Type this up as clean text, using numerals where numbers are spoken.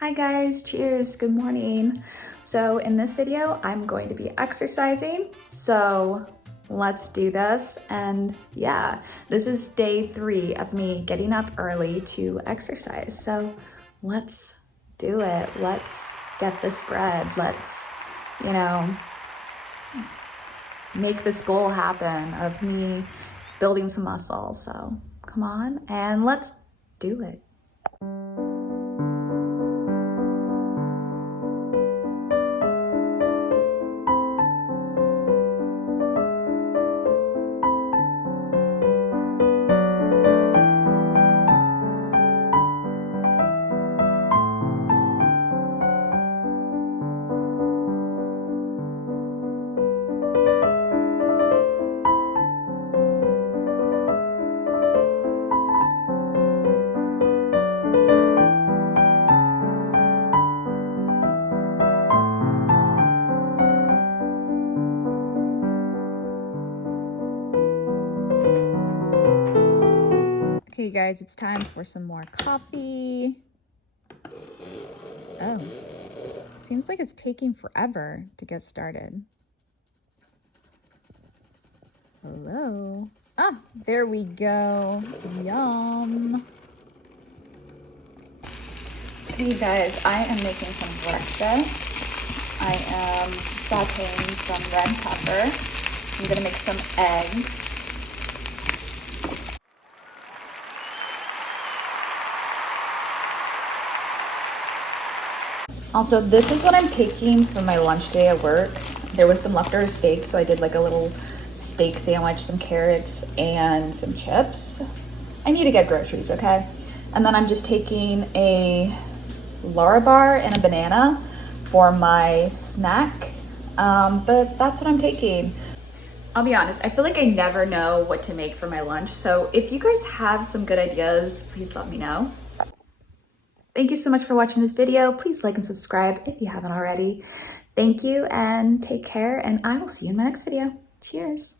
Hi guys, cheers, good morning. So in this video, I'm going to be exercising. So let's do this. And yeah, this is day 3 of me getting up early to exercise. So let's do it. Let's get this bread. Let's, make this goal happen of me building some muscle. So come on and let's do it. Okay guys, it's time for some more coffee. Oh, seems like it's taking forever to get started. Hello. Ah, there we go. Yum. Okay guys, I am making some breakfast. I am sauteing some red pepper. I'm gonna make some eggs. Also, this is what I'm taking for my lunch today at work. There was some leftover steak, so I did like a little steak sandwich, some carrots, and some chips. I need to get groceries, okay? And then I'm just taking a Larabar and a banana for my snack. But that's what I'm taking. I'll be honest, I feel like I never know what to make for my lunch. So if you guys have some good ideas, please let me know. Thank you so much for watching this video. Please like and subscribe if you haven't already. Thank you and take care, and I will see you in my next video. Cheers.